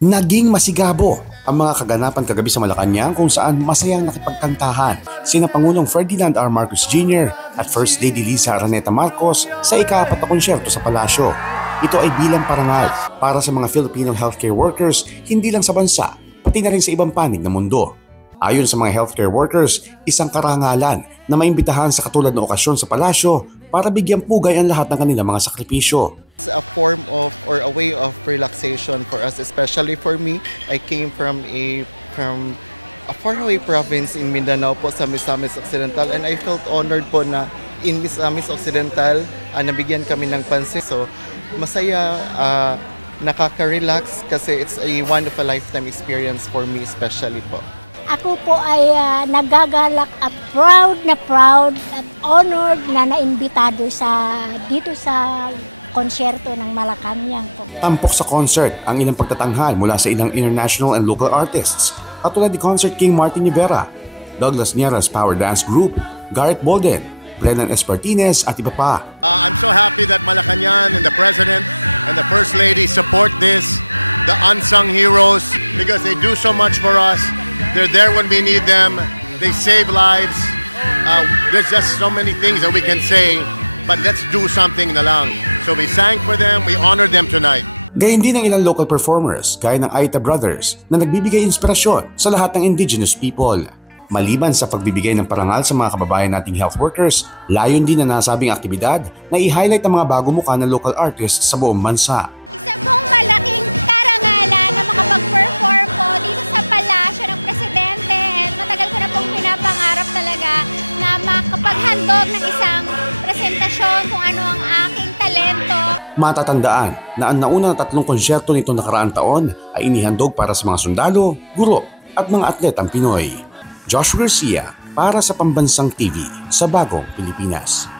Naging masigabo ang mga kaganapan kagabi sa Malacanang kung saan masayang nakipagkantahan sina Pangulong Ferdinand R. Marcos Jr. at First Lady Liza Araneta Marcos sa ika-4 na konsyerto sa palasyo. Ito ay bilang parangal para sa mga Filipino healthcare workers hindi lang sa bansa, pati na rin sa ibang panig ng mundo. Ayon sa mga healthcare workers, isang karangalan na maimbitahan sa katulad na okasyon sa palasyo para bigyang pugay ang lahat ng kanilang mga sakripisyo. It's a form of or a way of relaxation for us, especially for me. I came from a faraway province in Mindanao po sa Misamis Occidental, and I felt honored po na in Misamis Occidental nabigyan kami ng pansin. So masaya, nakaka-relax kasi it's a one of a lifetime experience for me especially po. Ako po ay nagagalak at proud at honored na naimbitado dito sa konsyerto ng Malacanang po. Tampok sa concert ang ilang pagtatanghal mula sa ilang international and local artists, katulad ni Concert King Martin Rivera, Douglas Nieras Power Dance Group, Garrett Bolden, Brennan Espartines at iba pa. I'm so happy that Malacanang and the President and the First Lady support this, the unsung heroes, because they do so much for us. They're there when we need them. They save lives. There's just so many things that we can say, but let's do something na lang. So we sang for them, we honor them tonight. Gayun din ang ilang local performers gaya ng Aita Brothers na nagbibigay inspirasyon sa lahat ng indigenous people. Maliban sa pagbibigay ng parangal sa mga kababayan nating health workers, layon din na nasabing aktibidad na i-highlight ang mga bago mukha ng local artists sa buong bansa. Isa pong malaking karangalan na makapag-perform po dito sa palasyo ng Presidente, and matagal ko na pong pinapangarap talaga na makapaghandog ng isang presentasyon kung ano ang aking talento. Matatandaan na ang nauna na 3 konsyerto nito nakaraang taon ay inihandog para sa mga sundalo, guro at mga atletang Pinoy. Josh Garcia para sa Pambansang TV sa Bagong Pilipinas.